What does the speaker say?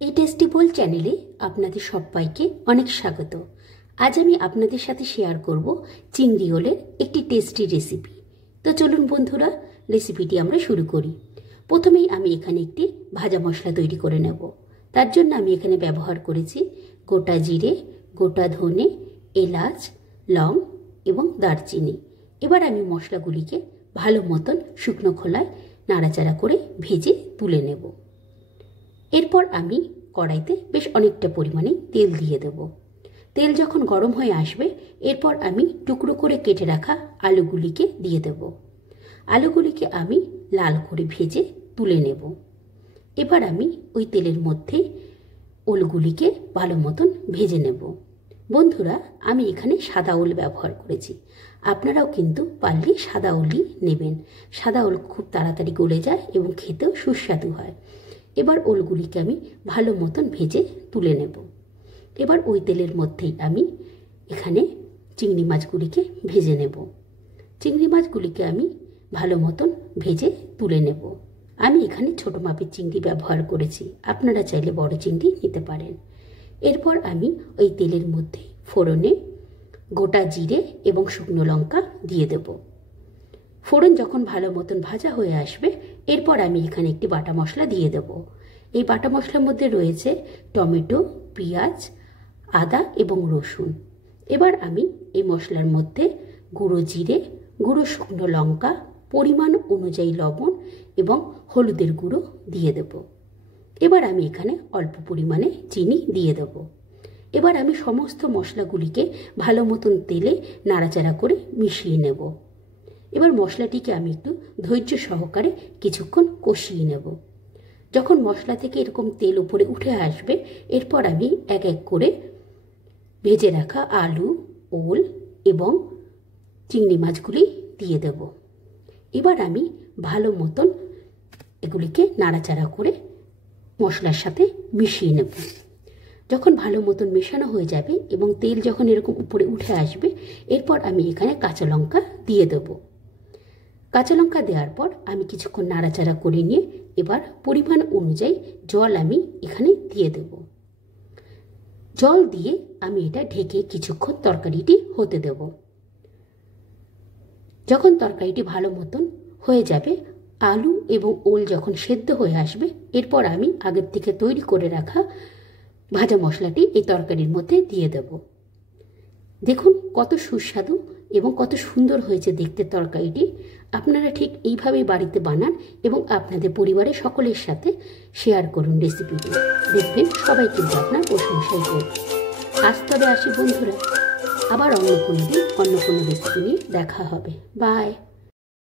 এই টেস্টি বোল চ্যানেলে আপনাদের সবাইকে অনেক স্বাগত। আজ আমি আপনাদের সাথে শেয়ার করব চিংড়ি ওলের একটি টেস্টি রেসিপি। তো চলুন বন্ধুরা, রেসিপিটি আমরা শুরু করি। প্রথমেই আমি এখানে একটি ভাজা মশলা তৈরি করে নেব। তার জন্য আমি এখানে ব্যবহার করেছি গোটা জিরে, গোটা ধনে, এলাচ, লং এবং দারচিনি। এবার আমি মশলাগুলিকে ভালো মতন শুকনো খোলায় নাড়াচাড়া করে ভেজে তুলে নেব। এরপর আমি কড়াইতে বেশ অনেকটা পরিমাণে তেল দিয়ে দেব। তেল যখন গরম হয়ে আসবে, এরপর আমি টুকরো করে কেটে রাখা আলুগুলিকে দিয়ে দেব। আলুগুলিকে আমি লাল করে ভেজে তুলে নেব। এবার আমি ওই তেলের মধ্যে ওলগুলিকে ভালো মতন ভেজে নেব। বন্ধুরা, আমি এখানে সাদা ওল ব্যবহার করেছি। আপনারাও কিন্তু পারলে সাদা ওলই নেবেন। সাদা ওল খুব তাড়াতাড়ি গলে যায় এবং খেতেও সুস্বাদু হয়। এবার ওলগুলিকে আমি ভালো মতন ভেজে তুলে নেব। এবার ওই তেলের মধ্যেই আমি এখানে চিংড়ি মাছগুলিকে ভেজে নেব। চিংড়ি মাছগুলিকে আমি ভালো মতন ভেজে তুলে নেব। আমি এখানে ছোট মাপের চিংড়ি ব্যবহার করেছি, আপনারা চাইলে বড় চিংড়ি নিতে পারেন। এরপর আমি ওই তেলের মধ্যে ফোড়নে গোটা জিরে এবং শুকনো লঙ্কা দিয়ে দেব। ফোড়ন যখন ভালো মতন ভাজা হয়ে আসবে, এরপর আমি এখানে একটি বাটা মশলা দিয়ে দেব। এই বাটা মশলার মধ্যে রয়েছে টমেটো, পেঁয়াজ, আদা এবং রসুন। এবার আমি এই মশলার মধ্যে গুঁড়ো জিরে, গুঁড়ো শুকনো লঙ্কা, পরিমাণ অনুযায়ী লবণ এবং হলুদের গুঁড়ো দিয়ে দেব। এবার আমি এখানে অল্প পরিমাণে চিনি দিয়ে দেব। এবার আমি সমস্ত মশলাগুলিকে ভালো মতন তেলে নাড়াচাড়া করে মিশিয়ে নেব। এবার মশলাটিকে আমি একটু ধৈর্য সহকারে কিছুক্ষণ কষিয়ে নেব। যখন মশলা থেকে এরকম তেল উপরে উঠে আসবে, এরপর আমি এক এক করে ভেজে রাখা আলু, ওল এবং চিংড়ি মাছগুলি দিয়ে দেব। এবার আমি ভালো মতন এগুলিকে নাড়াচাড়া করে মশলার সাথে মিশিয়ে নেব। যখন ভালো মতন মেশানো হয়ে যাবে এবং তেল যখন এরকম উপরে উঠে আসবে, এরপর আমি এখানে কাঁচা লঙ্কা দিয়ে দেব। কাঁচা লঙ্কা দেওয়ার পর আমি কিছুক্ষণ নাড়াচাড়া করে নিয়ে এবার পরিমাণ অনুযায়ী জল আমি এখানে দিয়ে দেব। জল দিয়ে আমি এটা ঢেকে কিছুক্ষণ তরকারিটি হতে দেব। যখন তরকারিটি ভালো মতন হয়ে যাবে, আলু এবং ওল যখন সেদ্ধ হয়ে আসবে, এরপর আমি আগের থেকে তৈরি করে রাখা ভাজা মশলাটি এই তরকারির মধ্যে দিয়ে দেব। দেখুন কত সুস্বাদু এবং কত সুন্দর হয়েছে দেখতে তরকারিটি। আপনারা ঠিক এইভাবেই বাড়িতে বানান এবং আপনাদের পরিবারের সকলের সাথে শেয়ার করুন রেসিপিটি। দেখবেন সবাই কিন্তু আপনার প্রশংসাই করবে। আজ তবে আসি বন্ধুরা, আবার অন্য কোনো দিন অন্য কোনো রেসিপি নিয়ে দেখা হবে। বাই।